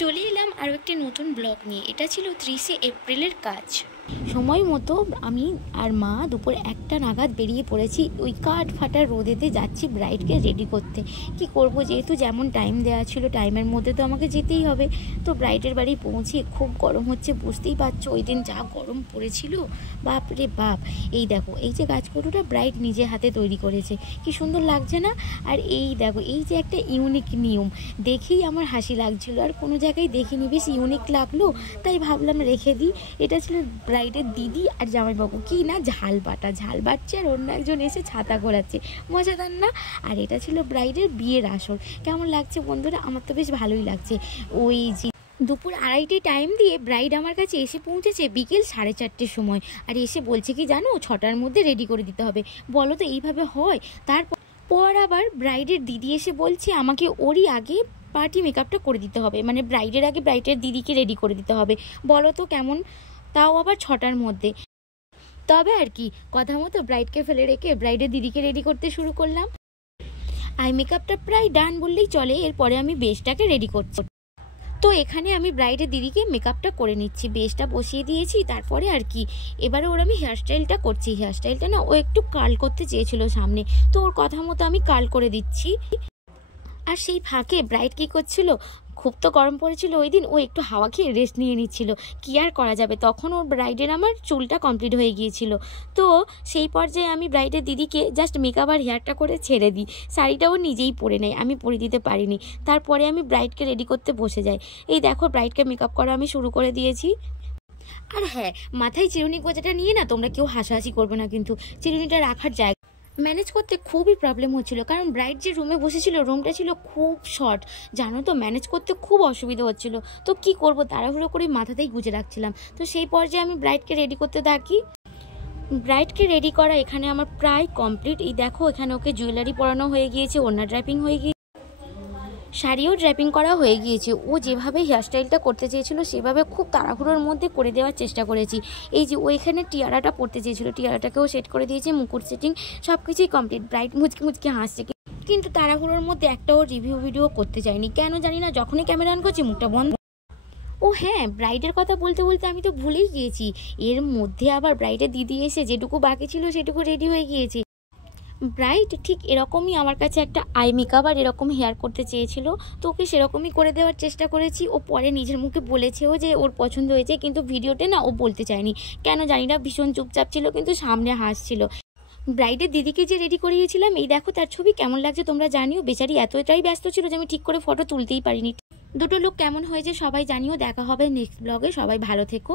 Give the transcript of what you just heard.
চলে এলাম আরও একটি নতুন ব্লগ নিয়ে। এটা ছিল 30শে এপ্রিলের কাজ। সময় মতো আমি আর মা দুপুর 1টা নাগাদ বেরিয়ে পড়েছি। ওই কাঠ ফাটা রোদেতে যাচ্ছি ব্রাইডকে রেডি করতে। কি করব, যেহেতু যেমন টাইম দেওয়া ছিল টাইমের মধ্যে তো আমাকে যেতেই হবে। তো ব্রাইডের বাড়ি পৌঁছে খুব গরম হচ্ছে, বুঝতেই পারছো ওই দিন যা গরম পড়েছিল, বাপ রে বাপ। এই দেখো, এই যে গাছগুলোটা ব্রাইড নিজে হাতে তৈরি করেছে, কি সুন্দর লাগছে না? আর এই দেখো, এই যে একটা ইউনিক নিয়ম, দেখেই আমার হাসি লাগছিল, আর কোনো জায়গায় দেখিনি, বেশ ইউনিক লাগলো, তাই ভাবলাম রেখে দিই। এটা ছিল ব্রাইডের দিদি আর জামাইবাবু কি না ঝাল বাটছে, আর অন্য একজন এসে ছাতা ঘোরাচ্ছে, মজাদার না? আর এটা ছিল ব্রাইডের বিয়ের আসর। কেমন লাগছে বন্ধুরা? আমার তো বেশ ভালোই লাগছে। ওই যে দুপুর 2:30 টাইম দিয়ে ব্রাইড আমার কাছে এসে পৌঁছেছে বিকেল 4:30-র সময়। আর এসে বলছে কি জানো, 6টার মধ্যে রেডি করে দিতে হবে। বলো তো এইভাবে হয়? তারপর আবার ব্রাইডের দিদি এসে বলছে আমাকে ওরই আগে পার্টি মেকআপটা করে দিতে হবে, মানে ব্রাইডের আগে ব্রাইডের দিদিকে রেডি করে দিতে হবে। বলো তো কেমন? তাও আবার 6টার মধ্যে। তবে আর কি, কথা মতো ব্রাইডকে ফেলে রেখে ব্রাইডের দিদিকে রেডি করতে শুরু করলাম। আই মেকআপটা প্রায় ডান বললেই চলে, এরপরে আমি বেসটাকে রেডি করছি। তো এখানে আমি ব্রাইডের দিদিকে মেকআপটা করে নিচ্ছি, বেসটা বসিয়ে দিয়েছি। তারপরে আর কি, এবারে ওর আমি হেয়ারস্টাইলটা করছি। হেয়ারস্টাইলটা না ও একটু কার্ল করতে চেয়েছিল সামনে, তো ওর কথা মতো আমি কার্ল করে দিচ্ছি। আর সেই ফাঁকে ব্রাইড কী করছিল, খুব তো গরম পড়েছিল ওই দিন, ও একটু হাওয়া খেয়ে রেস্ট নিয়ে নিচ্ছিল। কি আর করা যাবে, তখন ওর ব্রাইডের আমার চুলটা কমপ্লিট হয়ে গিয়েছিল। তো সেই পর্যায়ে আমি ব্রাইডের দিদিকে জাস্ট মেকআপ আর হেয়ারটা করে ছেড়ে দিই। শাড়িটা ও নিজেই পরে নেয়, আমি পরে দিতে পারিনি। তারপরে আমি ব্রাইডকে রেডি করতে বসে যাই। এই দেখো, ব্রাইডকে মেকআপ করা আমি শুরু করে দিয়েছি। আর হ্যাঁ, মাথায় চিরুনি গোজাটা নিয়ে না তোমরা কেউ হাসাহাসি করবে না, কিন্তু চিরুনিটা রাখার জায়গা ম্যানেজ করতে খুবই প্রবলেম হচ্ছিল, কারণ ব্রাইড যে রুমে বসেছিল রুমটা ছিল খুব শর্ট, জানো তো, ম্যানেজ করতে খুব অসুবিধা হচ্ছিল। তো কি করব, তাড়াহুড়ো করে মাথাতেই গুজে রাখছিলাম। তো সেই পর্যায়ে আমি ব্রাইডকে রেডি করতে থাকি। ব্রাইডকে রেডি করা এখানে আমার প্রায় কমপ্লিট। এই দেখো, এখানে ওকে জুয়েলারি পরানো হয়ে গিয়েছে, ওড়না ড্র্যাপিং হয়ে গিয়েছে, শাড়িও ড্র্যাপিং করা হয়ে গিয়েছে। ও যেভাবে হেয়ারস্টাইলটা করতে চেয়েছিল সেভাবে খুব তাড়াহুড়োর মধ্যে করে দেওয়ার চেষ্টা করেছি। এই যে ও এখানে টিয়ারাটা পরতে চেয়েছিল, টিয়ারাটাকেও সেট করে দিয়েছে, মুকুট সেটিং সব কিছুই কমপ্লিট। ব্রাইড মুচকি হাসছে, কিন্তু তাড়াহুড়োর মধ্যে একটাও রিভিউ ভিডিও করতে চাইনি, কেন জানি না। যখনই ক্যামেরা অন করছি মুখটা বন্ধ। ও হ্যাঁ, ব্রাইডের কথা বলতে বলতে আমি তো ভুলেই গিয়েছি, এর মধ্যে আবার ব্রাইডের দিদি এসে যেটুকু বাকি ছিল সেটুকু রেডি হয়ে গিয়েছে। ব্রাইড ঠিক এরকমই আমার কাছে একটা আই মেকআপ আর এরকম হেয়ার করতে চেয়েছিল, তো ওকে সেরকমই করে দেওয়ার চেষ্টা করেছি। ও পরে নিজের মুখে বলেছেও যে ওর পছন্দ হয়েছে, কিন্তু ভিডিওতে না ও বলতে চায়নি, কেন জানি না। ভীষণ চুপচাপ ছিল, কিন্তু সামনে হাসছিল। ব্রাইডের দিদিকে যে রেডি করিয়েছিলাম, এই দেখো তার ছবি কেমন লাগছে তোমরা জানিও। বেচারি এতটাই ব্যস্ত ছিল যে আমি ঠিক করে ফটো তুলতেই পারিনি। দুটো লুক কেমন হয়েছে সবাই জানিও। দেখা হবে নেক্সট ব্লগে, সবাই ভালো থেকো।